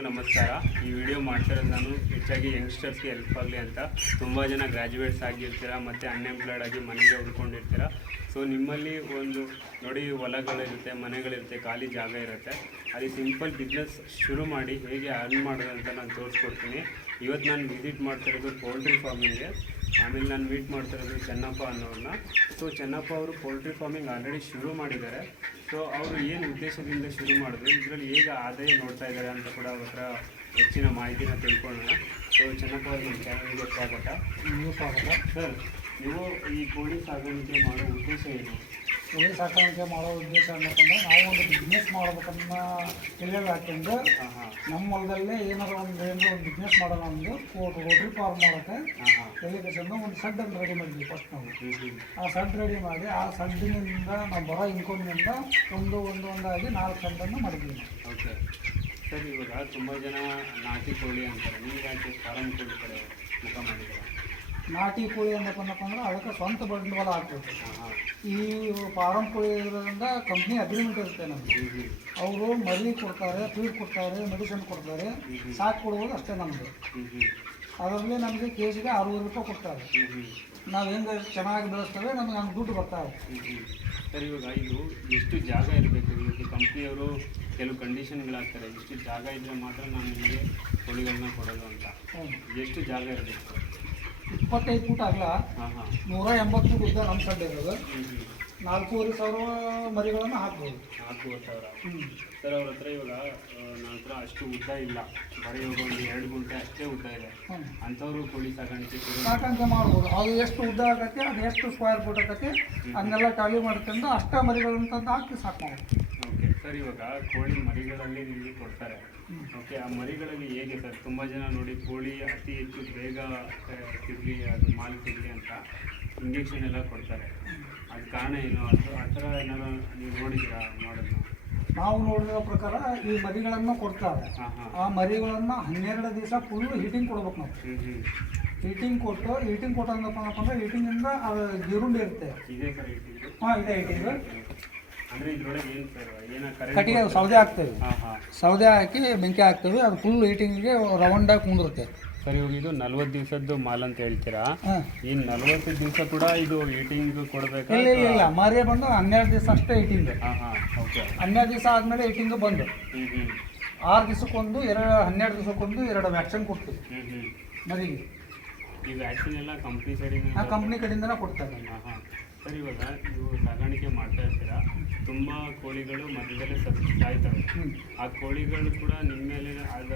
ಎಲ್ರಿಗೂ ನಮಸ್ಕಾರ. ಈ ವಿಡಿಯೋ ಮಾಡ್ತಿರೋದು ನಾನು ಹೆಚ್ಚಾಗಿ ಯಂಗ್ಸ್ಟರ್ಸ್ಗೆ ಹೆಲ್ಪ್ ಆಗಲಿ ಅಂತ. ತುಂಬ ಜನ ಗ್ರ್ಯಾಜುಯೇಟ್ಸ್ ಆಗಿರ್ತೀರ ಮತ್ತು ಅನ್ಎಂಪ್ಲಾಯ್ಡ್ ಆಗಿ ಮನೆಗೆ ಉಳ್ಕೊಂಡಿರ್ತೀರ. ಸೊ ನಿಮ್ಮಲ್ಲಿ ಒಂದು ನೋಡಿ ಹೊಲಗಳಿರುತ್ತೆ ಮನೆಗಳಿರುತ್ತೆ ಖಾಲಿ ಜಾಗ ಇರುತ್ತೆ. ಅಲ್ಲಿ ಸಿಂಪಲ್ ಬಿಸ್ನೆಸ್ ಶುರು ಮಾಡಿ ಹೇಗೆ ಅರ್ನ್ ಮಾಡೋದು ಅಂತ ನಾನು ತೋರಿಸ್ಕೊಡ್ತೀನಿ. ಇವತ್ತು ನಾನು ವಿಸಿಟ್ ಮಾಡ್ತಿರೋದು ಪೋಲ್ಟ್ರಿ ಫಾರ್ಮಿಂಗ್ಗೆ ಆಮೇಲೆ ನಾನು ಮೀಟ್ ಮಾಡ್ತಿರೋದು ಚೆನ್ನಪ್ಪ ಅನ್ನೋರನ್ನ ಸೊ ಚೆನ್ನಪ್ಪ ಅವರು ಪೋಲ್ಟ್ರಿ ಫಾರ್ಮಿಂಗ್ ಆಲ್ರೆಡಿ ಶುರು ಮಾಡಿದ್ದಾರೆ. ಸೊ ಅವರು ಏನು ಉದ್ದೇಶದಿಂದ ಶುರು ಮಾಡಿದ್ರು? ಇದರಲ್ಲಿ ಹೇಗೆ ಆದಾಯ ನೋಡ್ತಾ ಇದ್ದಾರೆ ಅಂತ ಕೂಡ ಅವ್ರ ಹತ್ರ ಹೆಚ್ಚಿನ ಮಾಹಿತಿನ ತಿಳ್ಕೊಳ್ಳೋಣ. ಸೊ ಚೆನ್ನಪ್ಪ ಅವ್ರ ನಮ್ಮ ಚಾನಲ್ಗೆ ಸ್ವಾಗತ. ನೀವು ಸ್ವಾಗತ. ಸರ್ ನೀವು ಈ ಕೋಳಿ ಸಾಗಾಣಿಕೆ ಮಾಡೋ ಉದ್ದೇಶ ಏನು? ಕೋಳಿ ಸಾಕಾಣಿಕೆ ಮಾಡೋ ಉದ್ದೇಶ ಅನ್ನೋಕ್ಕಂದ್ರೆ ನಾವು ಒಂದು ಬಿಸ್ನೆಸ್ ಮಾಡ್ಬೇಕನ್ನ ತಿಳಿಯೋದು ಹಾಕೊಂಡು ನಮ್ಮ ಹೊಲದಲ್ಲೇ ಏನಾದ್ರು ಒಂದು ಏನಾದ್ರು ಒಂದು ಬಿಸ್ನೆಸ್ ಮಾಡೋಣ ಒಂದು ರೋಟ್ರಿ ಫಾರ್ಮ್ ಮಾಡೋಕ್ಕೆ ತೆಗಿಬೇಕಂದ್ರೆ ಒಂದು ಸಡ್ ಅಂತ ರೆಡಿ ಮಾಡಿದ್ವಿ ಫಸ್ಟ್ ನಾವು. ಆ ಸಡ್ ರೆಡಿ ಮಾಡಿ ಆ ಸಡ್ಡಿನಿಂದ ನಾವು ಬರೋ ಇನ್ಕಮ್ನಿಂದ ಒಂದು ಒಂದು ಒಂದಾಗಿ ನಾಲ್ಕು ಸಡ್ಡನ್ನು ಮಾಡಿದ್ವಿ ಓಕೆ ಸರಿ ಇವಾಗ ತುಂಬ ಜನ ನಾಟಿ ಕೋಳಿ ಅಂತಾರೆ. ನೀವು ಯಾಕೆ ಫಾರಂ ಕೋಳಿ ಕಡೆ ಮುಖ ಮಾಡಿದ್ದೀರಾ? ನಾಟಿ ಕೋಳಿ ಏನಪ್ಪ ಅಂದ್ರೆ ಅದಕ್ಕೆ ಸ್ವಂತ ಬಂಡವಾಳ ಹಾಕ್ಬೇಕು. ಈ ಫಾರಂ ಕೋಳಿ ಇರೋದ್ರಿಂದ ಕಂಪ್ನಿ ಅಗ್ರಿಮೆಂಟ್ ಇರುತ್ತೆ ನಮಗೆ. ಅವರು ಮರಿ ಕೊಡ್ತಾರೆ ಫೀಡ್ ಕೊಡ್ತಾರೆ ಮೆಡಿಸಿನ್ ಕೊಡ್ತಾರೆ. ಸಾಕು ಕೊಡುವುದು ಅಷ್ಟೇ ನಮ್ದು. ಅದರಲ್ಲಿ ನಮಗೆ ಕೆ ಜಿಗೆ ಅರವತ್ತು ರೂಪಾಯಿ ಕೊಡ್ತಾರೆ. ನಾವು ಹೆಂಗೆ ಚೆನ್ನಾಗಿ ಬೆಳೆಸ್ತೇವೆ ನಮಗೆ ನಮ್ಗೆ ದುಡ್ಡು ಬರ್ತಾರೆ ಸರಿ ಇವಾಗ ಇದು ಎಷ್ಟು ಜಾಗ ಇರಬೇಕು? ಇವತ್ತು ಕಂಪ್ನಿಯವರು ಕೆಲವು ಕಂಡೀಷನ್ಗಳಾಗ್ತಾರೆ ಇಷ್ಟು ಜಾಗ ಇದ್ದರೆ ಮಾತ್ರ ನಾನು ನಿಮಗೆ ಕೋಳಿಗಳನ್ನ ಕೊಡೋದು ಅಂತ. ಎಷ್ಟು ಜಾಗ ಇರಬೇಕು? ಇಪ್ಪತ್ತೈದು ಫೂಟ್ ಆಗ್ಲ? ಹಾಂ ಹಾಂ. ನೂರ ಎಂಬತ್ತು ಫೂಟ್ ಉದ್ದ ನಮ್ಮ ಸಡ್ಡೆ ಇರೋದು ನಾಲ್ಕೂವರೆ ಸಾವಿರ ಮರಿಗಳನ್ನು ಹಾಕ್ಬೋದು. ನಾಲ್ಕೂವರೆ ಸಾವಿರ. ಸರ್ ಅವ್ರ ಹತ್ರ ಇವಾಗ ನನ್ನ ಹತ್ರ ಅಷ್ಟು ಉದ್ದ ಇಲ್ಲ. ಬರೀ ಇವಾಗ ಒಂದು ಎರಡು ಗುಂಟೆ ಅಷ್ಟೇ ಉದ್ದ ಇದೆ. ಅಂಥವ್ರು ಕೋಳಿ ಸಾಕಾಣಿಕೆ ಸಾಕಾಣಿಕೆ ಮಾಡ್ಬೋದು. ಅದು ಎಷ್ಟು ಉದ್ದ ಆಗತ್ತೆ ಅದು ಎಷ್ಟು ಸ್ಕ್ವೇರ್ ಫೂಟ್ ಆಗತ್ತೆ ಅದನ್ನೆಲ್ಲ ಟಾಲಿ ಮಾಡ್ಕೊಂಡು ಅಷ್ಟ ಮರಿಗಳಂತ ಹಾಕಿ ಸಾಕು ಸರ್ ಇವಾಗ ಕೋಳಿ ಮರಿಗಳಲ್ಲಿ ನಿಮಗೆ ಕೊಡ್ತಾರೆ. ಓಕೆ ಆ ಮರಿಗಳಲ್ಲಿ ಹೇಗೆ ಸರ್? ತುಂಬ ಜನ ನೋಡಿ ಕೋಳಿ ಅತಿ ಹೆಚ್ಚು ಬೇಗ ತಿರ್ಲಿ ಸಿಗಲಿ ಅದು ಮಾಲ್ ಸಿಗಲಿ ಅಂತ ಇಂಜೆಕ್ಷನ್ ಎಲ್ಲ ಕೊಡ್ತಾರೆ. ಅದು ಕಾರಣ ಏನು? ಅದು ಆ ಥರ ಏನಾದ್ರು ನೀವು ನೋಡಿದ್ದೀರಾ ಮಾಡೋದು ನಾವು ನೋಡಿರೋ ಪ್ರಕಾರ ಈ ಮರಿಗಳನ್ನು ಕೊಡ್ತಾರೆ. ಆ ಮರಿಗಳನ್ನು ಹನ್ನೆರಡು ದಿವಸ ಫುಲ್ಲು ಹೀಟಿಂಗ್ ಕೊಡ್ಬೇಕು ನಾವು. ಹೀಟಿಂಗ್ ಕೊಟ್ಟು ಹೀಟಿಂಗ್ ಕೊಟ್ಟಂಗಪ್ಪ ಅಂದ್ರೆ ಹೀಟಿಂಗಿಂದ ಅದು ಗಿರುಂಡಿ ಇರುತ್ತೆ. ಹಾಂ ಇದೆ ಹೀಟಿಂಗ್ ಅಂದರೆ ಇದ್ರೊಳಗೆ ಏನು ಸರ್ ಏನ ಕಟ್ಟಿಗೆ ಸೌದೆ ಹಾಕ್ತೇವೆ. ಹಾಂ ಹಾಂ. ಸೌದೆ ಹಾಕಿ ಬೆಂಕಿ ಹಾಕ್ತೇವೆ. ಅದು ಫುಲ್ ಹೀಟಿಂಗಿಗೆ ರೌಂಡಾಗಿ ಕುಂದಿರುತ್ತೆ. ಸರಿ ಇವಾಗ ಇದು ನಲ್ವತ್ತು ದಿವಸದ್ದು ಮಾಲ್ ಅಂತ ಹೇಳ್ತೀರಾ? ಹಾಂ. ಈ ನಲ್ವತ್ತು ದಿವಸ ಕೂಡ ಇದು ಹೀಟಿಂಗ್ ಕೊಡಬೇಕಾ ಇಲ್ಲ ಇಲ್ಲ ಇಲ್ಲ. ಮಾರಿಯೇ ಬಂದು ಹನ್ನೆರಡು ದಿವಸ ಅಷ್ಟೇ ಹೀಟಿಂಗ್ ಹಾಂ ಹಾಂ. ಓಕೆ ಹನ್ನೆರಡು ದಿವಸ ಆದಮೇಲೆ ಹೀಟಿಂಗ್ ಬಂದು. ಹ್ಞೂ ಹ್ಞೂ ಆರು ದಿವಸಕ್ಕೊಂದು ಎರಡು ಹನ್ನೆರಡು ದಿವಸಕ್ಕೊಂದು ಎರಡು ವ್ಯಾಕ್ಸಿನ್ ಕೊಡ್ತೀವಿ. ಹ್ಞೂ ಹ್ಞೂ ಮರಿಗೆ ಈ ವ್ಯಾಕ್ಸಿನ್ ಎಲ್ಲ ಕಂಪ್ನಿ ಸೈಡಿಂದ ಆ ಕಂಪ್ನಿ ಕಡೆಯಿಂದನೇ ಕೊಡ್ತಾರೆ. ಹಾಂ ಹಾಂ. ಸರ್ ಇವಾಗ ನೀವು ಸಾಗಾಣಿಕೆ ಮಾಡ್ತಾ ಇರ್ತೀರಾ? ತುಂಬ ಕೋಳಿಗಳು ಮಧ್ಯದಲ್ಲೇ ಸಬ್ಸಿಡಿ ಸಾಯ್ತವೆ. ಆ ಕೋಳಿಗಳು ಕೂಡ ನಿಮ್ಮ ಮೇಲೆ ಆದ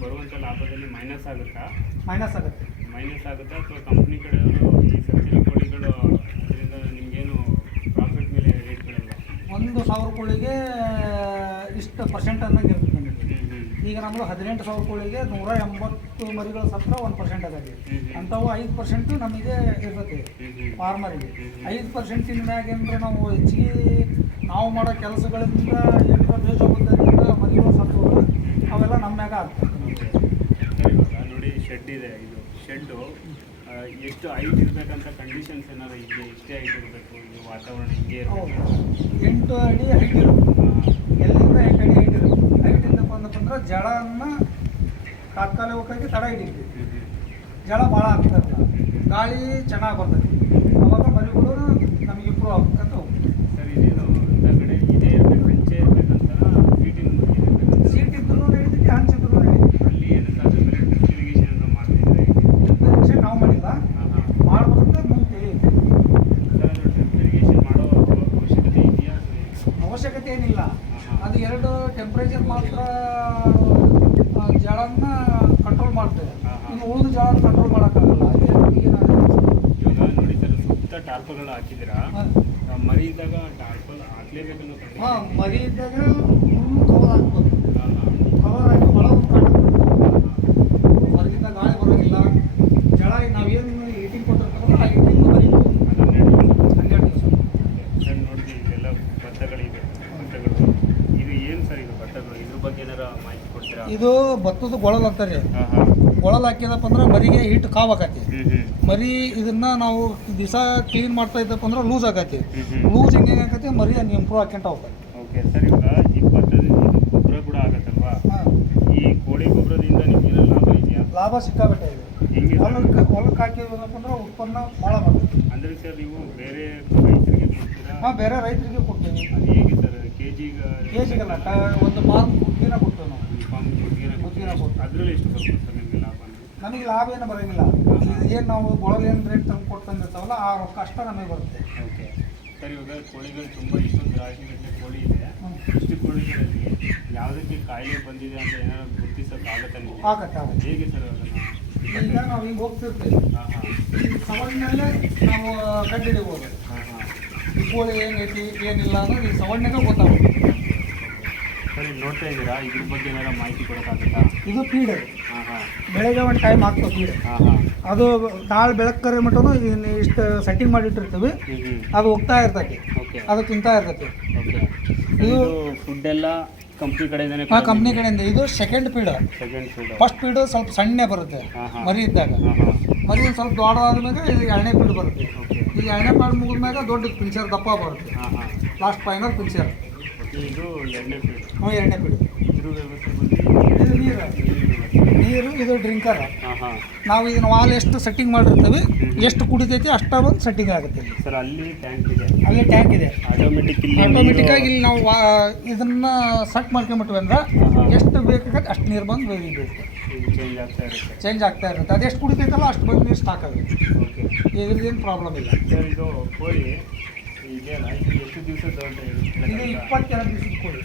ಬರುವಂಥ ಲಾಭದಲ್ಲಿ ಮೈನಸ್ ಆಗುತ್ತಾ? ಮೈನಸ್ ಆಗುತ್ತೆ. ಮೈನಸ್ ಆಗುತ್ತಾ? ಅಥವಾ ಕಂಪ್ನಿ ಕಡೆಯವರು ಈ ಕೋಳಿಗಳು ಅದರಿಂದ ನಿಮಗೇನು ಪ್ರಾಫಿಟ್ ಮೇಲೆ ರೇಟ್ಗಳಿಲ್ಲ ಒಂದು ಸಾವಿರ ಕೋಳಿಗೆ ಇಷ್ಟು ಪರ್ಸೆಂಟ್ ಹ್ಞೂ ಹ್ಞೂ ಈಗ ನಮ್ಮದು ಹದಿನೆಂಟು ಸಾವಿರ ಕೋಳಿಗೆ ನೂರ ಎಂಬತ್ತು ಮರಿಗಳ ಸತ್ರ ಒಂದು ಪರ್ಸೆಂಟ್ ಅದಾಗಿದೆ ಅಂಥವು ಐದು ಪರ್ಸೆಂಟು ನಮಗೆ ಇರ್ತದೆ ಫಾರ್ಮರಿಗೆ ಐದು ಪರ್ಸೆಂಟಿನ ಮ್ಯಾಗೆ ಅಂದ್ರೆ ನಾವು ಹೆಚ್ಚಿಗೆ ನಾವು ಮಾಡೋ ಕೆಲಸಗಳಿಂದ ಏನಾರ ಬೇಜವಾಬ್ದಾರಿಯಿಂದ ಮರಿಗಳು ಸತ್ತು ಅವೆಲ್ಲ ನಮ್ಮ ಮ್ಯಾಗ ಆಗ್ತದೆ. ನೋಡಿ ಶೆಡ್ ಇದೆ ಇದು ಶೆಡ್ಡು ಎಷ್ಟು ಹೈಟ್ ಇರಬೇಕಂತ ಕಂಡೀಷನ್ಸ್ ಏನಾದ್ರು ಇದೆ ಇಷ್ಟೇ ಹೈಟ್ ಇರಬೇಕು ಇದು ವಾತಾವರಣ ಹಿಂಗೆ ಎಂಟು ಅಡಿ ಹೈಟ್ ಇರಬೇಕು. ಎಲ್ಲಿಂದ ಎಂಟು ಅಡಿ ಹೈಟ್ ಇರಬೇಕು? ಹೈಟ್ ಇಂದ ಬಂದಪ್ಪಂದ್ರೆ ಜಳವನ್ನು ತಾತ್ಕಾಲಿಕವಾಗಿ ತಡ ಹಿಡಿತೀವಿ ಜಳ ಭಾಳ ಆಗ್ತದೆ ಗಾಳಿ ಚೆನ್ನಾಗಿ ಬರ್ತದೆ. ಅವಾಗ ಮರಿಗಳು ನಮಗೆ ಇಂಪ್ರೂವ್ ಆಗ್ಬೇಕಂತ ಸರಿ ಸರ್ ಇದೇನು ಹೊರಗಡೆ ಇದೇ ಇರಬೇಕು ಹಂಚೆ ಇರಬೇಕಂತ ಸೀಟಿನ ಇರಬೇಕಂತ ಸೀಟ್ ಇದ್ರೂ ನಡೀತೈತಿ ಹಂಚಿದ್ರು ನಡೀತೈತಿ ಅಲ್ಲಿ ಏನು ಸರ್ ಡ್ರಿಪ್ ಇರಿಗೇಷನ್ ಅಂತ ಮಾಡ್ತಿದ್ರೆ ಡಿಫ್ರೆನ್ಷಿಯೇಟ್ ನಾವು ಮಾಡಿಲ್ಲ ಹಾಂ ಹಾಂ ಮಾಡ್ಬೇಕಂತ ಮುಂದೆ ತಿಳಿಯುತ್ತೆ ಸರ್ ಅದು ಡ್ರಿಪ್ ಇರಿಗೇಷನ್ ಮಾಡೋ ಅವಶ್ಯಕತೆ ಇದೆಯಾ ಅವಶ್ಯಕತೆ ಏನಿಲ್ಲ ಹಾಂ ಹಾಂ ಅದು ಎರಡು ಟೆಂಪ್ರೇಚರ್ ಮಾತ್ರ ಆ, ಜಳನ್ನ ಕಂಟ್ರೋಲ್ ಮಾಡ್ತೇವೆ ಹಾ, ಹಾ. ಇನ್ನು ಉಳಿದ ಜಳ ಕಂಟ್ರೋಲ್ ಮಾಡೋಕ್ಕಾಗಲ್ಲ ಅದೇ ನಮಗೆ ಇವಾಗ ನೋಡಿ ಸರ್ ಸುತ್ತ ಟಾರ್ಪಲ್ಗಳು ಹಾಕಿದ್ದೀರಾ? ಮರಿ ಇದ್ದಾಗ ಟಾರ್ಪಲ್ ಹಾಕ್ಲೇಬೇಕನ್ನೋ ಹಾಂ ಮರಿ ಇದ್ದಾಗ ಕವರ್ ಹಾಕ್ಬೋದು ಕವರ್ ಹಾಕಿ ಹೊರಗಿಂದ ಗಾಳಿ ಬರೋಂಗಿಲ್ಲ ಜಳ ನಾವೇನು ಆ ಹನ್ನೆರಡು ದಿವಸ. ನೋಡಿದ್ವಿ ಇದೆಲ್ಲ ಭತ್ತಗಳು. ಇದು ಏನು ಸರ್ ಇದು ಭತ್ತಗಳು? ಇದ್ರ ಬಗ್ಗೆ ಏನಾರ ಮಾಹಿತಿ ಕೊಡ್ತೀರಾ? ಇದು ಭತ್ತದ ಗೊಳಲ್ ಅಂತಾರೆ. ಗೊಳಲ್ ಹಾಕಿದಪ್ಪ ಅಂದ್ರೆ ಮರಿಗೆ ಹಿಟ್ಟು ಕಾವಾಕತಿ. ಮರಿ ಇದನ್ನ ನಾವು ದಿವಸ ಕ್ಲೀನ್ ಮಾಡ್ತಾ ಇದ್ದಪ್ಪ ಅಂದ್ರೆ ಲೂಸ್ ಆಗತ್ತೆ. ಲೂಸ್ ಹೆಂಗೆ ಆಗತ್ತೆ ಮರಿ ಹಂಗೆ ಇಂಪ್ರೂವ್ ಆಕೆಂಟ ಹೋಗ್ತದೆ. ಓಕೆ ಸರಿ ಇವಾಗ ಈ ಇದು ಗೊಬ್ಬರ ಕೂಡ ಆಗತ್ತಲ್ವಾ? ಈ ಕೋಳಿ ಲಾಭ ಸಿಕ್ಕಾಬಿಟ್ಟೆ ಇದೆ. ಹೆಂಗೆ ಸರ್? ಹೊಲಕ್ಕೆ ಹೊಲಕ್ಕೆ ಹಾಕಿದ್ರಪ್ಪ ಅಂದ್ರೆ ಉತ್ಪನ್ನ ಭಾಳ ಬರ್ತದೆ ಅಂದ್ರೆ ಸರ್ ನೀವು ಬೇರೆ ರೈತರಿಗೆ ಕೊಡ್ತೀರಾ? ಹಾಂ ಬೇರೆ ರೈತರಿಗೆ ಕೊಡ್ತೀನಿ ಅದು ಹೇಗೆ ಸರ್ ಕೆ ಜಿಗೆ ಕೆ ಜಿಗಲ್ಲ ಒಂದು ಪಾನ್ ಗುತ್ತಿನ ಕೊಡ್ತೇವೆ ನಾವು. ಗುತ್ತಿಗೆನ ಕೊಡ್ತೀವಿ. ಅದರಲ್ಲಿ ಎಷ್ಟು ಬರ್ತದೆ ಸರ್ ನಿಮಗೆ ಲಾಭ? ನಮಗೆ ಲಾಭ ಏನು ಬರೋಂಗಿಲ್ಲ. ಏನು ನಾವು ಗೊಳಲು ಏನು ರೇಟ್ ತಂದು ಕೊಟ್ಟು ತಂದಿರ್ತಾವಲ್ಲ ಆ ರೊಕ್ಕ ಅಷ್ಟ ನಮಗೆ ಬರುತ್ತೆ. ಓಕೆ. ಸರ್ ಇವಾಗ ಕೋಳಿಗಳು ತುಂಬ ಇಷ್ಟೊಂದು ರಾಶಿಗಟ್ಟಲೆ ಕೋಳಿ ಇದೆ. ಇಷ್ಟು ಕೋಳಿಗಳಲ್ಲಿ ಯಾವುದಕ್ಕೆ ಕಾಯಿಲೆ ಬಂದಿದೆ ಅಂತ ಏನಾದ್ರು ಗುರುತಿಸೋಕ್ಕಾಗತ್ತಾ ಆಗತ್ತೆ ಆಗತ್ತೆ ಹೇಗೆ ಸರ್ ಅದನ್ನು? ಈಗ ನಾವು ಹಿಂಗೆ ಹೋಗ್ತಿರ್ತೀವಿ. ಈ ಸವಣ್ಣಲ್ಲೇ ನಾವು ಕಂಡುಹಿಡಿಬೋದು ಹಾಂ ಹಾಂ. ಈ ಕೋಳಿ ಏನೈತಿ ಏನಿಲ್ಲ ಅನ್ನೋದು ಈ ಸವಣ್ಣಗೆ ಗೊತ್ತಾಗುತ್ತೆ. ಸರಿ ನೋಡ್ತಾ ಇದ್ದೀರಾ? ಇದ್ರ ಬಗ್ಗೆ ಏನಾರ ಮಾಹಿತಿ ಕೊಡೋಕ್ಕಾಗುತ್ತಾ? ಇದು ಫೀಡ್ ಹಾಂ ಬೆಳಗ್ಗೆ ಒಂದು ಟೈಮ್ ಹಾಕ್ತೀವಿ ಹಾಂ ಹಾಂ. ಅದು ತಾಳ್ ಬೆಳಕರ ಮಟನು ಇಷ್ಟು ಸೆಟ್ಟಿಂಗ್ ಮಾಡಿಟ್ಟಿರ್ತೀವಿ. ಹ್ಞೂ ಹ್ಞೂ ಅದು ಹೋಗ್ತಾ ಇರ್ತೈತಿ. ಅದು ತಿಂತಾ ಇರ್ತೈತಿ. ಓಕೆ. ಇದು- ಇದು ಫುಡ್ ಎಲ್ಲ ಕಂಪ್ನಿ ಕಡೆಯಿಂದ ಆ ಕಂಪ್ನಿ ಕಡೆಯಿಂದ. ಇದು second feed second first feed ಸ್ವಲ್ಪ ಸಣ್ಣ ಬರುತ್ತೆ. ಹಾಂ ಹಾಂ. ಮರಿ ಇದ್ದಾಗ. ಹಾಂ ಹಾಂ. ಮರಿ ಒಂದು ಸ್ವಲ್ಪ ದೊಡ್ಡದಾದ್ಮೇಲೆ ಇದು ಎರಡನೇ ಫೀಡ್ ಬರುತ್ತೆ. ಈ ಎರಡನೇ ಮುಗಿದ ಮೇಲೆ ದೊಡ್ಡ ಪಿಂಚರ್ ದಪ್ಪ ಬರುತ್ತೆ. ಹಾಂ ಹಾಂ. Last final pincher. ಇದು ಎರಡನೇ ಹ್ಞೂ ಎರಡನೇ ಫೀಡ್ ವ್ಯವಸ್ಥೆ ಇದು ನೀರು ನೀರು ಇದು ಡ್ರಿಂಕರ್. ಹಾಂ ಹಾಂ. ನಾವು ಇದನ್ನ ವಾಲ್ ಎಷ್ಟು ಸೆಟ್ಟಿಂಗ್ ಮಾಡಿರ್ತೀವಿ ಎಷ್ಟು ಕುಡಿತೈತಿ ಅಷ್ಟ ಬಂದು ಸೆಟ್ಟಿಂಗ್ ಆಗುತ್ತೆ ಇಲ್ಲಿ. ಸರ್ ಅಲ್ಲಿ ಟ್ಯಾಂಕ್ ಇದೆ. ಅಲ್ಲಿ ಟ್ಯಾಂಕ್ ಇದೆ. ಆಟೋಮೆಟಿಕ್ ಇಲ್ಲಿ ಆಟೋಮೆಟಿಕ್ ಆಗಿ ಇಲ್ಲಿ ನಾವು ವಾ ಇದನ್ನ ಸೆಟ್ ಮಾಡ್ಕೊಂಬಿಟ್ವಿ ಅಂದ್ರೆ ಎಷ್ಟು ಬೇಕಾಗತ್ತೆ ಅಷ್ಟು ನೀರು ಬಂದು ಬೇಯಿಬೇಕು ಚೇಂಜ್ ಆಗ್ತಾ ಇರುತ್ತೆ. ಚೇಂಜ್ ಆಗ್ತಾ ಇರುತ್ತೆ. ಅದು ಎಷ್ಟು ಕುಡಿತೈತಲ್ಲ ಅಷ್ಟು ಬಂದು ನೀರು ಸ್ಟಾಕ್ ಆಗುತ್ತೆ. ಓಕೆ ಏನು ಪ್ರಾಬ್ಲಮ್ ಇಲ್ಲ. ಸರ್ ಇದು ಕೋಳಿ ಇದೆಯಲ್ಲ ಇದು ಎಷ್ಟು ದಿವಸದ ಅಂತ ಇದು ಹೇಳಿ ಇಪ್ಪತ್ತೆರಡು ದಿವಸದ ಕೊಡಿ.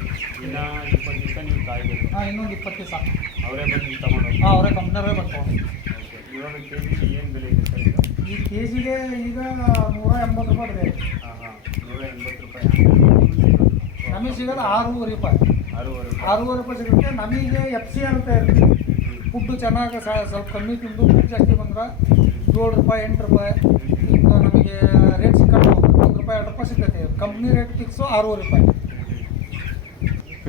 ಇನ್ನ ಇಪ್ಪತ್ತು ದಿವಸ ನೀವು ಕಾಯ್ಬೇಕು. ಹಾಂ ಇನ್ನೊಂದು ಇಪ್ಪತ್ತು ದಿವಸ ಅವರೇ ಬಂದು ತಗೊಂಡು ಹಾಂ ಅವರೇ ಕಂಪ್ನರೇ ಬರ್ತಾರೆ ಓಕೆ ಇವಾಗ ಕೆ ಜಿಗೆ ಏನು ಬೆಲೆ ಇದೆ ಸರ್ ಇದು? ಈ ಕೆ ಜಿಗೆ ಈಗ ನೂರ ಎಂಬತ್ತು ರೂಪಾಯಿ ಇದೆ. ಹಾಂ ಹಾಂ ನೂರ ಎಂಬತ್ತು ರೂಪಾಯಿ. ನಮಗೆ ಸಿಗೋದು ಆರೂವರೆ ರೂಪಾಯಿ. ಆರೂವರೆ ರೂಪಾಯಿ. ಆರೂವರೆ ರೂಪಾಯಿ ಸಿಗುತ್ತೆ. ನಮಗೆ ಎಫ್ ಸಿ ಅಂತ ಇರುತ್ತೆ ಫುಡ್ಡು ಚೆನ್ನಾಗಿ ಸ್ವಲ್ಪ ಕಮ್ಮಿ ತಿಂದು ಫುಡ್ ಜಾಸ್ತಿ ಬಂದ್ರೆ ಏಳು ರೂಪಾಯಿ ಎಂಟು ರೂಪಾಯಿ. ನಮಗೆ ರೇಟ್ ಸಿಕ್ಕಟ್ಟು ಒಂದು ರೂಪಾಯಿ ಎರಡು ರೂಪಾಯಿ ಸಿಗ್ತೈತೆ ಕಂಪ್ನಿ ರೇಟ್ ಫಿಕ್ಸು ಆರೂವರೆ ರೂಪಾಯಿ.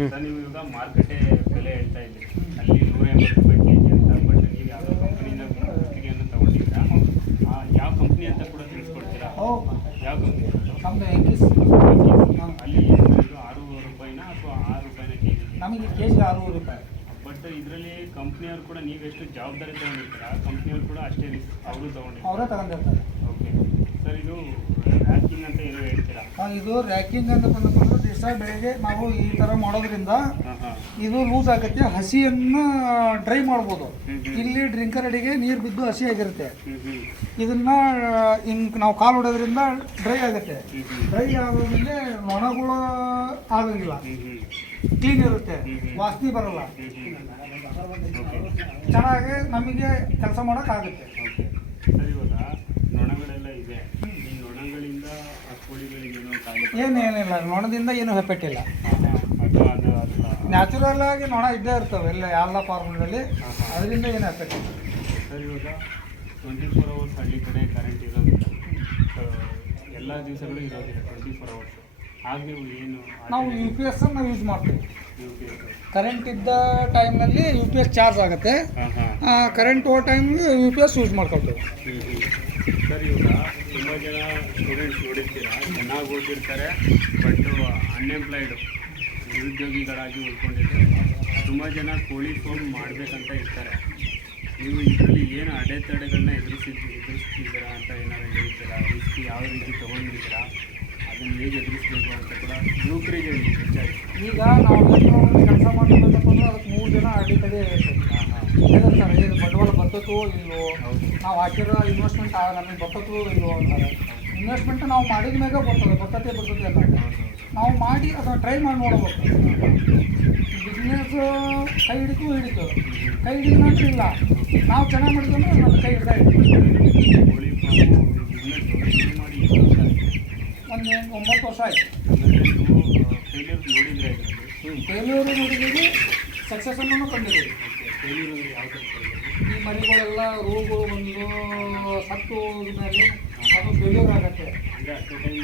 ಸರ್ ನೀವು ಇವಾಗ ಮಾರುಕಟ್ಟೆ ಬೆಲೆ ಹೇಳ್ತಾ ಇದ್ದೀರಿ ಅಲ್ಲಿ ನೂರ ಎಂಬತ್ತು ರೂಪಾಯಿ ಕೆ ಜಿ ಅಂತ ಬಟ್ ನೀವು ಯಾವುದೋ ಕಂಪ್ನಿಯಿಂದ ಗುತ್ತಿಗೆಯನ್ನು ತಗೊಂಡಿದ್ದೀರಾ? ಆ, ಯಾವ ಕಂಪ್ನಿ ಅಂತ ಕೂಡ ತಿಳಿಸ್ಕೊಡ್ತೀರಾ? ಯಾವ ಕಂಪ್ನಿ ನಮ್ಮದು ಎಂಕೀಸ್ ಅಲ್ಲಿ ಆರೂವರೆ ರೂಪಾಯಿನ ಅಥವಾ ಆರು ರೂಪಾಯಿನ ಕೆ ಜಿ ನಮಗೆ ಕೆ ಜಿ ಆರೂವರೆ ರೂಪಾಯಿ. ಬಟ್ ಇದರಲ್ಲಿ ಕಂಪ್ನಿಯವ್ರು ಕೂಡ ನೀವೆಷ್ಟು ಜವಾಬ್ದಾರಿ ತಗೊಂಡಿರ್ತೀರಾ? ಕಂಪ್ನಿಯವ್ರು ಕೂಡ ಅಷ್ಟೇ ರಿಸ್ಕ್ ಅವರು ತಗೊಂಡಿರ್ತಾರೆ. ಅವರೇ ತಗೊಂಡಿರ್ತಾರೆ. ಇದು ರ್ಯಾಕಿಂಗ್ ಅಂತ ಬಂದಪ್ಪ ದಿವಸ ಬೆಳಗ್ಗೆ ನಾವು ಈ ಥರ ಮಾಡೋದ್ರಿಂದ ಇದು ಲೂಸ್ ಆಗುತ್ತೆ. ಹಸಿಯನ್ನು ಡ್ರೈ ಮಾಡ್ಬೋದು. ಇಲ್ಲಿ ಡ್ರಿಂಕರ್ ಅಡಿಗೆ ನೀರು ಬಿದ್ದು ಹಸಿ ಆಗಿರುತ್ತೆ. ಇದನ್ನ ಹಿಂಗೆ ನಾವು ಕಾಲು ಹೊಡೋದ್ರಿಂದ ಡ್ರೈ ಆಗುತ್ತೆ. ಡ್ರೈ ಆಗೋದ್ರಿಂದ ನೊಣಗಳು ಆಗಂಗಿಲ್ಲ. ಕ್ಲೀನ್ ಇರುತ್ತೆ. ವಾಸನೆ ಬರಲ್ಲ. ಚೆನ್ನಾಗಿ ನಮಗೆ ಕೆಲಸ ಮಾಡೋಕ್ಕಾಗುತ್ತೆ ಓಕೆ ಸರ್ ಇವಾಗ ನೊಣಗಳೆಲ್ಲ ಇದೆ ಈ ನೊಣಗಳಿಂದ ಆ ಕೋಳಿಗಳಿಗೆ ಏನೋ ಕಾಯಿಲೆ ಏನೇನಿಲ್ಲ ನೊಣದಿಂದ ಏನು ಹೆಪ್ಪೆಟ್ಟಿಲ್ಲ ಹಾಂ ಹಾಂ ನ್ಯಾಚುರಲ್ ಆಗಿ ನೊಣ ಇದ್ದೇ ಇರ್ತವೆ ಎಲ್ಲ ಎಲ್ಲ ಫಾರ್ಮ್ಗಳಲ್ಲಿ ಹಾಂ ಹಾಂ ಅದರಿಂದ ಏನು ಹೆಪ್ಪೆಟ್ಟಿಲ್ಲ ಸರ್ ಇವಾಗ ಟ್ವೆಂಟಿ ಫೋರ್ ಅವರ್ಸ್ ಹಳ್ಳಿ ಕಡೆ ಕರೆಂಟ್ ಇರೋದಿಲ್ಲ ಎಲ್ಲ ದಿವಸಗಳು ಇರೋದಿಲ್ಲ ಟ್ವೆಂಟಿ ಫೋರ್ ಅವರ್ಸ್ ಆಗ ಏನು ನಾವು ಯು ಪಿ ಎಸ್ ನಾವು ಯೂಸ್ ಮಾಡ್ತೀವಿ. ಕರೆಂಟ್ ಇದ್ದ ಟೈಮ್ನಲ್ಲಿ ಯು ಪಿ ಎಸ್ ಚಾರ್ಜ್ ಆಗುತ್ತೆ. ಹಾಂ ಹಾಂ. ಕರೆಂಟ್ ಹೋಗೋ ಟೈಮ್ಗೆ ಯು ಪಿ ಎಸ್ ಯೂಸ್ ಮಾಡ್ಕೊಳ್ತೇವೆ. ಸರಿ ಇವಾಗ ತುಂಬ ಜನ ಸ್ಟೂಡೆಂಟ್ಸ್ ನೋಡಿರ್ತೀರ ಚೆನ್ನಾಗಿ ಓದಿರ್ತಾರೆ ಬಟ್ ಅನ್ಎಂಪ್ಲಾಯ್ಡು ನಿರುದ್ಯೋಗಿಗಳಾಗಿ ಉಳ್ಕೊಂಡಿರ್ತಾರೆ. ತುಂಬ ಜನ ಕೋಳಿ ಫೋನ್ ಮಾಡಬೇಕಂತ ಇರ್ತಾರೆ. ನೀವು ಇದರಲ್ಲಿ ಏನು ಅಡೆತಡೆಗಳನ್ನ ಎದುರಿಸಿ ಎದುರಿಸ್ತಿದ್ದೀರಾ ಅಂತ ಏನಾದ್ರು ಹೇಳ್ತೀರಾ? ರಿಸ್ಕ್ ಯಾವ ರೀತಿ ತೊಗೊಂಡಿದ್ದೀರಾ? ಅದನ್ನು ಹೇಗೆ ಎದುರಿಸ್ಬೇಕು ಅಂತ ಕೂಡ ಯುವಕರಿಗೆ ಹೇಳಿ ಹೆಚ್ಚಾಗಿ. ಈಗ ನಾವು ಕೆಲಸ ಮಾಡ್ಬೇಕಂತಪ್ಪ ಅಂದ್ರೆ ಅದಕ್ಕೆ ಮೂರು ದಿನ ಅಡ್ಡಿ ತಡೆ ಇರ್ತದೆ ಹಾಂ ಹಾಂ ಹೇಳ್ತಾರೆ ಇದು ಬಂಡವಾಳ ಬರ್ತೈತೋ ಇಲ್ವೋ? ನಾವು ಹಾಕಿರೋ ಇನ್ವೆಸ್ಟ್ಮೆಂಟ್ ನಮಗೆ ಬರ್ತೈತೋ ಇಲ್ವೋ ಅಂತಾರೆ. ಇನ್ವೆಸ್ಟ್ಮೆಂಟ್ ನಾವು ಮಾಡಿದ ಮ್ಯಾಗ ಬರ್ತದೆ ಬರ್ತೈತೆ ಬರ್ತದೆ ಅಂತ ನಾವು ಮಾಡಿ ಅದನ್ನು ಟ್ರೈ ಮಾಡಿ ನೋಡ್ಬೇಕು. ಬಿಸ್ನೆಸ್ ಕೈ ಹಿಡಿತು ಹಿಡಿತು. ಕೈ ಹಿಡಿದ ಇಲ್ಲ. ನಾವು ಚೆನ್ನಾಗಿ ಮಾಡಿದ್ರೆ ನಮ್ಮ ಕೈ ಹಿಡ್ತಾ ಇದ್ದೀವಿ ಕೋಳಿ ಫಾರ್ಮ್ ಬಿಸ್ನೆಸ್ ಶುರು ಮಾಡಿ ಎಷ್ಟು ವರ್ಷ ಆಯ್ತು? ಒಂದು ಒಂಬತ್ತು ವರ್ಷ ಆಯಿತು. ಫೇಲಿಯರ್ಸ್ ನೋಡಿದ್ರೆ ಫೇಲ್ಯೂರು ನೋಡಿದ್ದೀವಿ ಸಕ್ಸಸ್ಸನ್ನು ಕಂಡಿದ್ದೀವಿ. ಫೇಲಿಯರ್ ಅಂದರೆ ಯಾವ ಥರ ಈ ಮರಿಗಳೆಲ್ಲ ರೋಗಗಳು ಬಂದು ಸತ್ತು ಹೋದ್ಮೇಲೆ ಅದು ಫೇಲ್ಯೂರ್ ಆಗುತ್ತೆ. ಅಂದರೆ ಅಟ್ ಟೈಮ್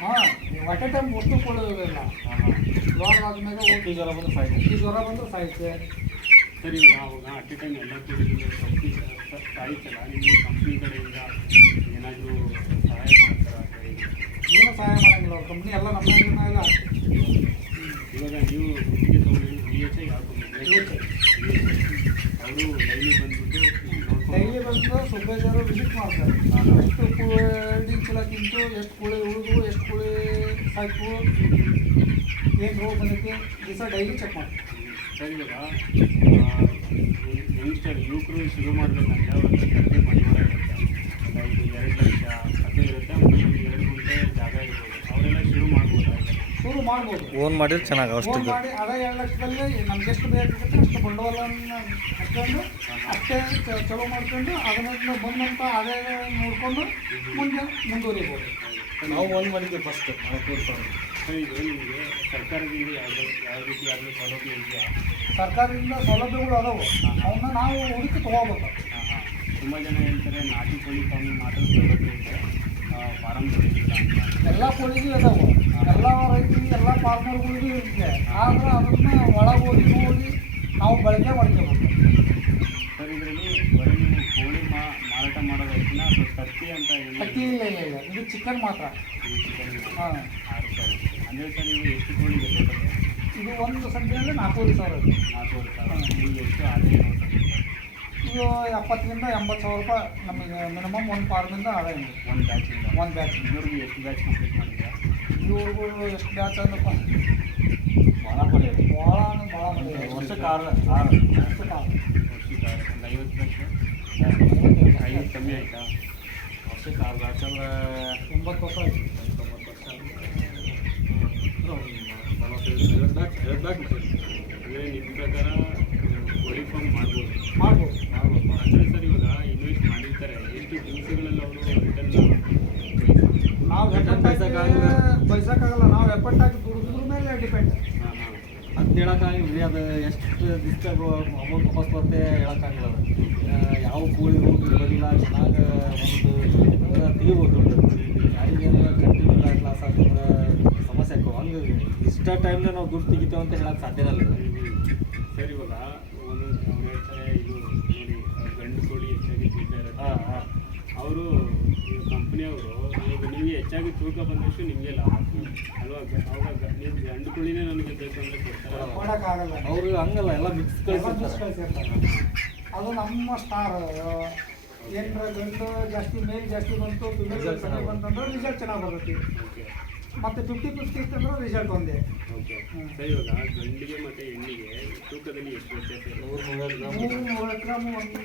ಹಾಂ ಒಟ್ಟೆ ಟೈಮ್ ಒಟ್ಟು ಕೊಡೋದಿಲ್ಲ ಜ್ವರ ಆದಮೇಲೆ ಹೋಗಿ ಜ್ವರ ಬಂದು ಸಾಯ್ತು ಈ ಜ್ವರ ಬಂದು ಸಾಯುತ್ತೆ ಸರಿ ಅವಾಗ ಅಟ್ ಟೈಮ್ ಎಲ್ಲ ಕೋಳಿಗಳು ಸತ್ತಿ ಸಾಯ್ತಲ್ಲ ನಿಮಗೆ ಕಂಪ್ನಿ ಕಡೆಯಿಂದ ಏನಾದರೂ ಸಹಾಯ ಮಾಡ್ತಾರಾ ಅಥವಾ ಹೇಗೆ? ಏನೂ ಸಹಾಯ ಮಾಡಂಗಿಲ್ಲ ಅವ್ರ ಕಂಪ್ನಿ ಎಲ್ಲ ನಮ್ಮ ಇಲ್ಲ ಇವಾಗ ನೀವು ಅವರು ಡೈಲಿ ಬಂದ್ಬಿಟ್ಟು ಡೈಲಿ ಬಂದು ಸುಬ್ಬಯ್ಯರು ವಿಸಿಟ್ ಮಾಡ್ತಾರೆ. ಎಷ್ಟು ಕೋಳಿ ಚೀಲ ತಿಂತು ಎಷ್ಟು ಕೋಳಿ ಉಳಿದು ಎಷ್ಟು ಕೋಳಿ ಸಾಕು ಏನು ರೋಗ ಬಂದೈತಿ ದಿವಸ ಡೈಲಿ ಚೆಕ್ ಮಾಡ್ತಾರೆ. ಸರಿ ಇವಾಗ ಯಂಗ್ಸ್ಟರ್ ಯುವಕರು ಶುರು ಮಾಡಬೇಕಂದ್ರೆ ಅವ್ರ ಮಾಡಿ. ಕಡಿಮೆ ಇರುತ್ತೆ ಒಂದು ಐದು ಎರಡು ಲಕ್ಷ ಅದು ಇರುತ್ತೆ ಒಂದು ಎರಡು ಗುಂಟೆ ಜಾಗ ಇರ್ಬೋದು ಅವರೆಲ್ಲ ಶುರು ಮಾಡ್ಬೋದಾ ಇದನ್ನ? ಶುರು ಮಾಡ್ಬೋದು. ಓನ್ ಮಾಡಿದ್ರೆ ಚೆನ್ನಾಗಿ ಅಷ್ಟು ಫೋನ್ ಮಾಡಿ ಅದೇ ಎರಡು ಲಕ್ಷದಲ್ಲಿ ನಮ್ಗೆ ಎಷ್ಟು ಬೇಕಾಗುತ್ತೆ ಅಷ್ಟು ಬಂಡವಾಳವನ್ನು ಹಾಕೊಂಡು ಅಷ್ಟೇ ಚ- ಚಲೋ ಮಾಡ್ಕೊಂಡು ಅದನ್ನ ಬಂದಂಥ ಆದಾಯ ನೋಡಿಕೊಂಡು ಮುಂದೆ ಮುಂದುವರಿಬೋದು. ನಾವು ಒಂದು ಮಾಡಿದ್ದೆ ಫಸ್ಟ್ ಸಾವಿರ ಸರ್ ಇದು ನಿಮಗೆ ಸರ್ಕಾರದಿಂದ ಯಾವುದೇ ಯಾವ ರೀತಿ ಯಾವುದೇ ಸೌಲಭ್ಯ ಇದೆಯಾ? ಸರ್ಕಾರದಿಂದ ಸೌಲಭ್ಯಗಳು ಅದಾವು. ಅವನ್ನ ನಾವು ಹುಡುಕಿ ತೊಗೋಬೇಕು. ಹಾಂ ಹಾಂ. ತುಂಬ ಜನ ಹೇಳ್ತಾರೆ ನಾಟಿ ಕೋಳಿ ಫಾರ್ಮಿಂಗ್ ಮಾತ್ರ ಸೌಲಭ್ಯ ಇದೆ. ಫಾರಮ್ ಅಂತ. ಎಲ್ಲ ಕೋಳಿಗೂ ಅದಾವು. ಎಲ್ಲ ರೈತರಿಗೆ ಎಲ್ಲ ಫಾರ್ಮರ್ಗಳಿಗೂ ಇರುತ್ತೆ. ಆದ್ರೆ ಅದನ್ನ ಒಳಗೆ ಹೋಗಿ ನೋಡಿ ನಾವು ಬಳಕೆ ಮಾಡ್ಕೋಬೇಕು. ಸರ್ ಇದರಲ್ಲಿ ಬರೀ ನೀವು ಕೋಳಿ ಮಾ ಮಾರಾಟ ಮಾಡೋದಕ್ಕಿಂತ ಅಥವಾ ತತ್ತಿ ಅಂತ ಹೇಳಿ. ಅಕ್ಕಿ ಇಲ್ಲ ಇಲ್ಲ ಇಲ್ಲ. ಇದು ಚಿಕನ್ ಮಾತ್ರ. ಇದು ಚಿಕನ್ ಹಾಂ. ಆರು ಸಾವಿರ ಅಂದರೆ ಸರ್ ನೀವು ಎಷ್ಟು ಕೋಳಿ ಇದು ಒಂದು ಸಂಖ್ಯೆಯಲ್ಲಿ ನಾಲ್ಕೂವರೆ ಸಾವಿರ ಇದೆ. ನಾಲ್ಕೂವರೆ ಸಾವಿರ. ನಿಮಗೆ ಎಷ್ಟು ನೋಡ್ತಾರೆ ಇದು ಎಪ್ಪತ್ತರಿಂದ ಎಂಬತ್ತು ಸಾವಿರ ರೂಪಾಯಿ ನಮಗೆ ಮಿನಿಮಮ್ ಒಂದು ಫಾರ್ಮಿಂದ ಆದಾಯ ಇದೆ ಒಂದು ಬ್ಯಾಚಿಂದ ಒಂದು ಬ್ಯಾಚ್ ಇವ್ರಿಗೆ ಎಷ್ಟು ಬ್ಯಾಚ್ ಕಂಪ್ಲೀಟ್ ಮಾಡಿದ್ದೀರಾ ಇವ್ರಿಗೂ ಎಷ್ಟು ಬ್ಯಾಚ್ ಅಂದ್ರಪ್ಪ ಭಾಳ ಮಾಡಿದ್ವಿ ಭಾಳ ಅಂದ್ರೆ ಭಾಳ ಮಾಡಿದ್ದಾರೆ. ವರ್ಷಕ್ಕೆ ಆರು ಆರು ವರ್ಷಕ್ಕೆ ಆರು. ವರ್ಷಕ್ಕೆ ಒಂದು ಐವತ್ತು ಬ್ಯಾಚ್ ಐವತ್ತು ಕಮ್ಮಿ ಆಯಿತಾ ವರ್ಷಕ್ಕೆ ಆರು ಬ್ಯಾಚ್ ಅಂದ್ರೆ ಒಂಬತ್ತು ವರ್ಷ ಆಯ್ತು ತೊಂಬತ್ತು ವರ್ಷ ನಲವತ್ತೈದು ಐವತ್ತು ಬ್ಯಾಚ್ ಐವತ್ತು ಬ್ಯಾಚ್ ಅಂದರೆ ನಿಮ್ಮ ಪ್ರಕಾರ ಕೋಳಿ ಫಾರ್ಮ್ ಮಾಡ್ಬೋದು ಮಾಡ್ಬೋದು ಮಾಡ್ಬೋದು ಅಂದರೆ ಸರ್ ಇವಾಗ ಇನ್ವೆಸ್ಟ್ ಮಾಡಿರ್ತಾರೆ ಎಷ್ಟು ದಿವಸಗಳಲ್ಲಿ ಅವರು ರಿಟರ್ನ್ ನಾವು ರಿಟರ್ನ್ ಬೈಸಕ್ಕಾಗಲ್ಲ. ಬೈಸಕ್ಕಾಗಲ್ಲ ನಾವು ಎಫರ್ಟ್ ಹಾಕಿ ದುಡಿದ್ರ ಮೇಲೆ ಡಿಪೆಂಡ್ ಹಾಂ ಹಾಂ ಅಂತ ಹೇಳೋಕ್ಕಾಗಿಲ್ಲ ದಿವಸ ಅಮೌಂಟ್ ವಾಪಸ್ ಬರುತ್ತೆ ಹೇಳೋಕ್ಕಾಗಲ್ಲ ಯಾವ ಕೂಲಿ ಹೋಗಿ ಬರಲಿಲ್ಲ ಚೆನ್ನಾಗಿ ಒಂದು ತೆಗಿಬೋದು ಯಾರಿಗೇನು ಕಂಟಿನ್ಯೂ ಕ್ಲಾಸ್ ಆಗ್ತಂದ್ರೆ ಸಮಸ್ಯೆ ಆಕ್ಕವು ಹಂಗೆ ಇಷ್ಟ ಟೈಮ್ನ ನಾವು ದುಡ್ಡು ತೆಗಿತೇವೆ ಅಂತ ಹೇಳಕ್ಕೆ ಸಾಧ್ಯನೇ ಇಲ್ಲ ಸರಿ ಇವಾಗ ಒಂದು ಇದು ನೋಡಿ ಗಂಡು ಕೋಳಿ ಹೆಚ್ಚಾಗಿ ಹಾಂ. ಅವರು ಹೆಚ್ಚಾಗಿ ತೂಕ ಬಂದಷ್ಟು ನಿಮಗೆ ಲಾಭ. ಅಲ್ವಾ? ಅವಾಗ ನೀವು ಗಂಡು ಕೋಳಿನೇ ನನಗೆ ಬೇಕು ಅಂದರೆ ಕೊಡ್ತಾರೆ. ಅವರು ಹಂಗಲ್ಲ ಎಲ್ಲ ಮಿಕ್ಸ್. ಅದು ನಮ್ಮ ಸ್ಟಾರ್ ಏನರ ಗಂಡು ಜಾಸ್ತಿ ಮೇಲ್ ಜಾಸ್ತಿ ಬಂತು ಫಿಮೇಲ್ ಕಡಿಮೆ ಬಂತಂದ್ರೆ ರಿಸಲ್ಟ್ ಚೆನ್ನಾಗಿ ಬರ್ತೈತಿ. ಓಕೆ ಮತ್ತೆ ಫಿಫ್ಟಿ ಫಿಫ್ಟಿ ಇತ್ತಂದ್ರೆ ರಿಸಲ್ಟ್ ಒಂದೇ. ಓಕೆ ಸರಿ ಇವಾಗ ಗಂಡಿಗೆ ಮತ್ತು ಹೆಣ್ಣಿಗೆ ತೂಕದಲ್ಲಿ ಎಷ್ಟು ವ್ಯತ್ಯಾಸ ಇದೆ ನೂರು ನೂರೈವತ್ತು ಗ್ರಾಮ್ ಮೂರು ನೂರ ಗ್ರಾಮ್ ಒಂದು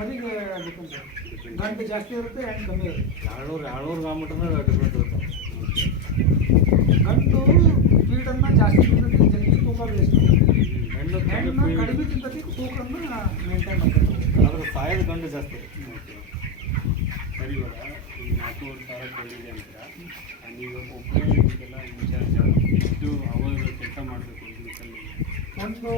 ಮರಿಗೆ ಡಿಪೆಂಡ್ Depend. ಗಂಟು ಜಾಸ್ತಿ ಇರುತ್ತೆ ಹೆಣ್ಣು ಕಮ್ಮಿ ಇರುತ್ತೆ. ಡಿಫ್ರೆಂಟ್ ಗಂಟು ಜಾಸ್ತಿ ತಿಂತೈತಿ ಜಲ್ದಿ ತೂಕ ಹೆಣ್ಣು ಹೆಣ್ಣು ಕಡಿಮೆ ತಿಂದತಿ ತೂಕನ್ನು ಮೇಂಟೈನ್ ಅದ್ರ ಸಾಯೋದು ಗಂಡು ಜಾಸ್ತಿ. ಸರಿ ಇವಾಗ ಈ ನಾಲ್ಕೂವರೆ ಸಾವಿರ ಕೊಂಡಿದೆ ಅಂತ ನೀವು ಒಬ್ಬರೇ ಇದಕ್ಕೆಲ್ಲ ಇನ್ಚಾರ್ಜ್ ಎಷ್ಟು ಅವರ್ ಕೆಲಸ ಮಾಡಬೇಕು ಒಂದು ದಿವಸದಲ್ಲಿ ಒಂದು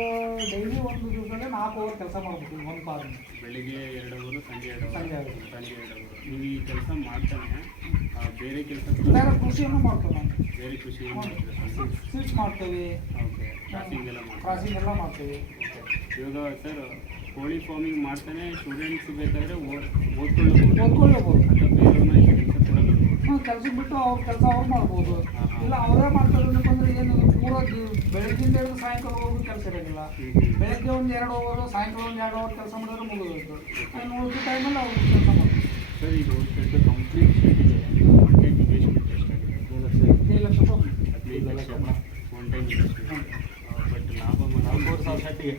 ಡೈಲಿ ಒಂದು ದಿವಸದಲ್ಲಿ ನಾಲ್ಕು ಅವರ್ ಕೆಲಸ ಮಾಡ್ಬೇಕು ಒಂದು ಫಾರ್ಮ್ ಬೆಳಿಗ್ಗೆ ಎರಡು ಅವರು ಸಂಜೆ ಎರಡು ಸಂಜೆ ಅವರು. ಸಂಜೆ ಎರಡು ಅವರು ನೀವು ಈ ಕೆಲಸ ಮಾಡ್ತಾನೆ ಬೇರೆ ಕೆಲಸ ಬೇರೆ ಕೃಷಿಯನ್ನು ಮಾಡ್ತೇವೆ ಬೇರೆ ಕೃಷಿ ಸ್ವಿಚ್ ಮಾಡ್ತೇವೆ. ಓಕೆ ಕ್ರಾಸಿಂಗ್ ಎಲ್ಲ ಕ್ರಾಸಿಂಗ್ ಎಲ್ಲ ಮಾಡ್ತೇವೆ. ಇವಾಗ ಸರ್ ಕೋಳಿ ಫಾರ್ಮಿಂಗ್ ಮಾಡ್ತಾನೆ ಸ್ಟೂಡೆಂಟ್ಸ್ ಬೇಕಾದ್ರೆ ಓದ್ ಓದ್ಕೊಳ್ಳಬಹುದು. ಕೆಲಸ ಬಿಟ್ಟು ಅವ್ರ ಕೆಲಸ ಅವ್ರು ಮಾಡ್ಬೋದು. ಇಲ್ಲ ಅವರೇ ಮಾಡ್ತಾರೆ ಅಂದ್ರೆ ಏನು ಪೂರ ಬೆಳಗ್ಗಿಂದ ಹಿಡಿದು ಸಾಯಂಕಾಲವರೆಗೂ ಕೆಲಸ ಇರೋಂಗಿಲ್ಲ. ಬೆಳಗ್ಗೆ ಒಂದು ಎರಡು ಓವರ್ ಸಾಯಂಕಾಲ ಒಂದು ಎರಡು ಅವರ್ ಕೆಲಸ ಮಾಡಿದ್ರೆ ಮುಗಿದೋಯ್ತು. ನೋಡಿದ ಟೈಮಲ್ಲಿ ಅವ್ರು ಕೆಲಸ ಮಾಡ್ತಾರೆ. ಸರ್ ಇದು ಒಂದು ಕಂಪ್ಲೀಟ್ ಇದೆ. ಒನ್ ಟೈಮ್ ಇನ್ವೆಸ್ಟ್ಮೆಂಟ್ ಎಷ್ಟಾಗಿದೆ? ಹದಿನೈದು ಲಕ್ಷ. ಹದಿನೈದು ಲಕ್ಷ ರೂಪಾಯಿ ಹದಿನೈದು lakh one time investment but ಲಾಭ ಮೂರು ಸಾವಿರ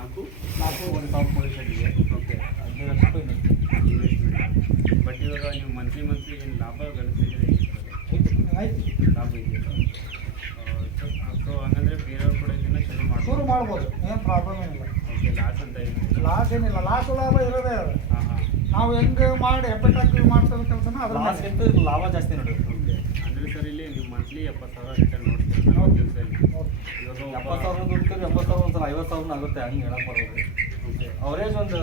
ಶೆಟ್ಟಿಗೆ ನಾಲ್ಕು ಒಂದು ಸಾವಿರ ಕೋಳಿ ಶೆಟ್ಟಿಗೆ ಓಕೆ. ಹದಿನೈದು ಲಕ್ಷ ರೂಪಾಯಿ ಬರುತ್ತೆ ಇನ್ವೆಸ್ಟ್ಮೆಂಟ್ ಬಟ್ ಇವಾಗ ನೀವು ಮಂತ್ಲಿ ಮಂತ್ಲಿ ಏನು ಲಾಭ ಗಳಿಸಿದ್ರೆ ಲಾಭ? ಇದೆಯಲ್ಲ ಸೊ ಹಂಗಂದ್ರೆ ಬೇರೆಯವ್ರು ಕೂಡ ಇದನ್ನು ಶುರು ಶುರು ಮಾಡ್ಬೋದು. ಏನು ಪ್ರಾಬ್ಲಮ್ ಏನಿಲ್ಲ. ಓಕೆ ಲಾಸ್ ಅಂತ ಏನು ಲಾಸ್ ಏನಿಲ್ಲ. ಲಾಸ್ ಲಾಭ ಇರೋದೇ ಅದು. ಹಾಂ ಹಾಂ. ನಾವು ಹೆಂಗೆ ಮಾಡಿ ಎಫೆಕ್ಟ್ ಹಾಕಿ ಮಾಡ್ತೇವೆ ಕೆಲಸನ ಅದ್ರ ಲಾಸ್ ಲಾಭ ಜಾಸ್ತಿ ನೋಡಿ ಓಕೆ. ಅಂದರೆ ಸರ್ ಇಲ್ಲಿ ನೀವು ಮಂತ್ಲಿ ಎಪ್ಪತ್ತು ಸಾವಿರ ರಿಟರ್ನ್ ನೋಡ್ತೀವಿ ನಾವು ದಿವಸದಲ್ಲಿ? ಎಪ್ಪತ್ತು ಸಾವಿರ ದುಡ್ಡು ಎಪ್ಪತ್ತು ಸಾವಿರ ಒಂದ್ಸಲ ಐವತ್ತು ಸಾವಿರ ಆಗುತ್ತೆ ಹಂಗೆ ಹೇಳಕ್ ಬರೋದು ಓಕೆ. ಅವರೇಜ್ ಒಂದು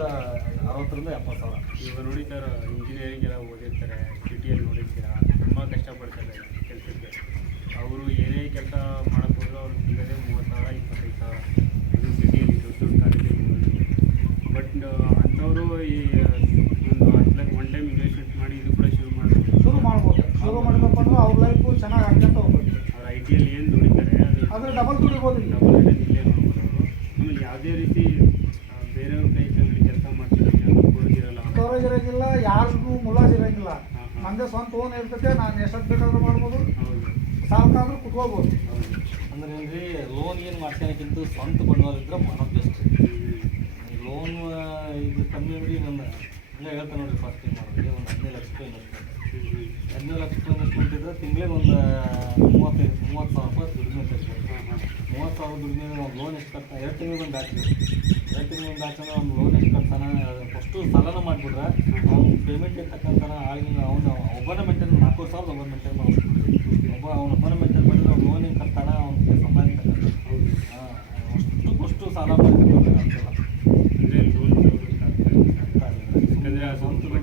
ಅರವತ್ತರಿಂದ ಎಪ್ಪತ್ತು ಸಾವಿರ. ಇವಾಗ ನೋಡಿ ಸರ್ ಇಂಜಿನಿಯರಿಂಗ್ ಎಲ್ಲ ಓದಿರ್ತಾರೆ ಸಿಟಿಯಲ್ಲಿ ನೋಡಿರ್ತೀರ ತುಂಬ ಕಷ್ಟಪಡ್ತಾರೆ ಕೆಲಸಕ್ಕೆ. ಅವರು ಏನೇ ಕೆಲಸ ಮಾಡಕ್ಕೆ ಹೋದ್ರು ಅವ್ರಿಗೆ ಸಿಗೋದೇ ಮೂವತ್ತು ಸಾವಿರ ಇಪ್ಪತ್ತೈದು ಸಾವಿರ ಇದು ಸಿಟಿಯಲ್ಲಿ ದೊಡ್ಡ ದೊಡ್ಡ ಕಾಲೇಜಲ್ಲಿ ಬಟ್ ಅಂಥವರು ಈ ಒಂದು ಹತ್ತು ಲಕ್ಷ ಒನ್ ಟೈಮ್ ಇನ್ವೆಸ್ಟ್ಮೆಂಟ್ ಮಾಡಿ ಇದು ಕೂಡ ಶುರು ಮಾಡ್ಬೋದು ಶುರು ಮಾಡ್ಬೋದು ಶುರು ಮಾಡಬೇಕು ಅಂದ್ರೆ ಅವ್ರ ಲೈಫು ಚೆನ್ನಾಗಿ ಆಗ್ಕೊಂತ ಹೋಗ್ಬೇಕು ಅವ್ರು ಐ ಟಿಯಲ್ಲಿ ಏನು ದುಡಿತಾರೆ ಅದು ಅದ್ರ ಡಬಲ್ ದುಡಿಬೋದು ಇಲ್ಲಿ ಡಬಲ್ ರಿಟರ್ನ್ ಇಲ್ಲೇ ನೋಡ್ಬೋದು ಅವರು ಆಮೇಲೆ ಯಾವುದೇ ರೀತಿ ಆ, ಬೇರೆಯವ್ರ ಕೈ ಕೆಳಗಡೆ ಕೆಲಸ ಮಾಡ್ತಿದ್ರೆ ಕೊಡೋದಿರಲ್ಲ ಸ್ಟೋರೇಜ್ ಇರೋಂಗಿಲ್ಲ ಯಾರಿಗೂ ಮುಲಾಜ್ ಇರೋಂಗಿಲ್ಲ ಹಾ, ಹಾ. ನಂದೇ ಸ್ವಂತ ಓನ್ ಇರ್ತೈತೆ ನಾನು ಎಷ್ಟೊತ್ತು ಬೇಕಾದ್ರೂ ಮಾಡ್ಬೋದು ಹೌದು ಸಾಕಾದ್ರೂ ಕುತ್ಕೋಬೋದು ಹೌದು ಅಂದ್ರೆ ಏನ್ರಿ ಲೋನ್ ಏನು ಮಾಡ್ಕೊಳಕ್ಕಿಂತ ಸ್ವಂತ ಬಂಡವಾಳ ಮಾಡೋದು ಬೆಸ್ಟ್ ಲೋನ್ ಇದು ಕಮ್ಮಿ ಬಿಡಿ ನನ್ನ ಇಲ್ಲ ಹೇಳ್ತಾನೆ ನೋಡಿ ಫಸ್ಟ್ ಮಾಡೋದು. ಒಂದು ಹದಿನೈದು ಲಕ್ಷ ರೂಪಾಯಿ ಇನ್ವೆಸ್ಟ್ಮೆಂಟ್ ಹದಿನೈದು ಲಕ್ಷ ರೂಪಾಯಿ ಇನ್ವೆಸ್ಟ್ಮೆಂಟ್ ಇದ್ರೆ ತಿಂಗಳಿಗೆ ಒಂದು ಮೂವತ್ತೈದು, ಮೂವತ್ತು ಸಾವಿರ ರೂಪಾಯಿ ದುಡಿಮೆ ತೆಗಿತಾರೆ ಮೂವತ್ತು ಸಾವಿರ ದುಡಿಮೆ ಒಂದು ಲೋನ್ ಎಷ್ಟು ಕಟ್ತಾನೆ ಎರಡು ತಿಂಗಳು ಒಂದು ಬ್ಯಾಚ್ ಎರಡು ತಿಂಗಳು ಒಂದು ಅಂದ್ರೆ ಒಂದು ಲೋನ್ ಎಷ್ಟು ಕಟ್ತಾನೆ ಫಸ್ಟು ಸಾಲನ ಮಾಡಿಬಿಟ್ರೆ ಅವ್ನು ಪೇಮೆಂಟ್ ಇರ್ತಕ್ಕಂಥ ಆಗಿನ ಅವನು, ಒಬ್ಬನ ಮೇಂಟೈನ್ ನಾಲ್ಕು ಸಾವಿರದ ಒಬ್ಬನ ಮೇಂಟೈನ್ ಮಾಡಿ ಒಬ್ಬ ಅವ್ನು ಒಬ್ಬನ ಮೇಂಟೈನ್ ಮಾಡಿದ್ರೆ ಅವ್ನು ಲೋನ್ ಏನು ಕಟ್ತಾನೆ ಅವ್ನಿಗೆ ಸಂಬಳ ತಕ್ಕಂತ ಹೌದು ಅಷ್ಟು ಅಷ್ಟು ಸಾಲ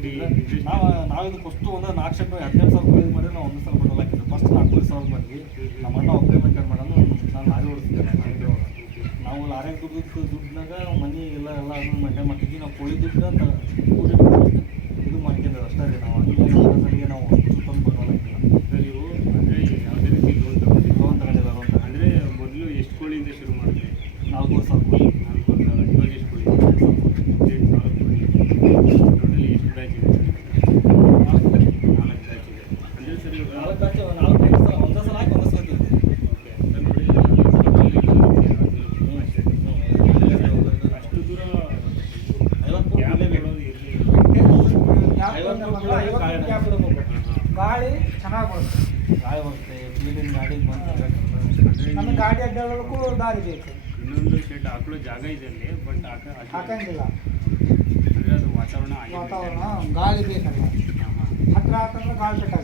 interest- ನಾವು ನಾವಿದು ಫಸ್ಟು ಒಂದು ನಾಲ್ಕು ಸಾವಿರ ಮಾಡಿ ನಾವು ಒಂದು ಸಲ ಫಸ್ಟ್ ನಾಲ್ಕೂವರೆ ಸಾವಿರ ನಮ್ಮ ಅಣ್ಣ ಒಬ್ಬರೇ ಮೇಂಟೈನ್ ಮಾಡೋದು ನಾನು ಲಾರಿ ಓಡಿಸ್ತಿದ್ದೆ. ನಾನು ಲಾರಿ driver. ನಾವು ಲಾರಿ ದುಡ್ಡು ದುಡ್ಡಿನಾಗ ಮನೆ ಎಲ್ಲ ಎಲ್ಲ ಅದನ್ನು ಮೇಂಟೈನ್ ಮಾಡ್ತಿದ್ವಿ. ನಾವು ಕೋಳಿ ದುಡ್ಡು ಅಂತ ಕೂಡಿ ಇದು ಮಾಡ್ಕೊಂಡಿದ್ದು ಅಷ್ಟೇ ರೀ. ನಾವು ಅಲ್ಲಿ ಸರಿಗೆ ನಾವು ಅಷ್ಟು ತಂದು ಬಂಡವಾಳ ಹಾಕಿಲ್ಲ ಸರ್ ನೀವು ಅಂದರೆ ಯಾವುದೇ ರೀತಿ ಲೋನ್ ತಗೊಂಡಿಲ್ಲ ಲೋನ್ ತಗೊಂಡಿಲ್ಲ ಲೋನ್ ತಗೊಂಡು ಅಂದರೆ ಮೊದಲು ಎಷ್ಟು ಕೋಳಿಯಿಂದ ಶುರು ಮಾಡಿದ್ರಿ ನಾಲ್ಕೂವರೆ ಸಾವಿರ ಕೋಳಿ ನಾಲ್ಕು ಸಾವಿರ ಇವಾಗ ಎಷ್ಟು ಕೋಳಿ ಎಂಟು ಸಾವಿರ ಕೋಳಿ ಟೋಟಲಿ ಎಷ್ಟು ಬ್ಯಾಚ್ ಇದೆ ನಾಲ್ಕು ಬ್ಯಾಚ್ ಇದೆ ಅಂದರೆ ಸರ್ ಇವಾಗ ನಾಲ್ಕು ಬ್ಯಾಚ್ ನಾಲ್ಕು ಐದು ಸಲ ಒಂದೇ ಹಾಕಿ ಒಂದೇ ಗಾಳಿ ಚೆನ್ನಾಗಿ ಬರುತ್ತೆ ಗಾಳಿ ಬರುತ್ತೆ ಫೀಲ್ಡಿನ ಗಾಡಿಗೆ ಬಂತು ನಮ್ಮ ಗಾಡಿ ಅಡ್ಡಾಡೋದಕ್ಕೂ ದಾರಿ ಬೇಕು ಇನ್ನೊಂದು ಶೆಡ್ ಹಾಕಲು ಜಾಗ ಇದೆ ಅಲ್ಲಿ ಬಟ್ ಹಾಕಂಗಿಲ್ಲ ವಾತಾವರಣ ವಾತಾವರಣ ಗಾಳಿ ಬೇಕಲ್ಲ. ಹತ್ರ ಹಾಕಂದ್ರೆ ಗಾಳಿ ಬಂದಲ್ಲ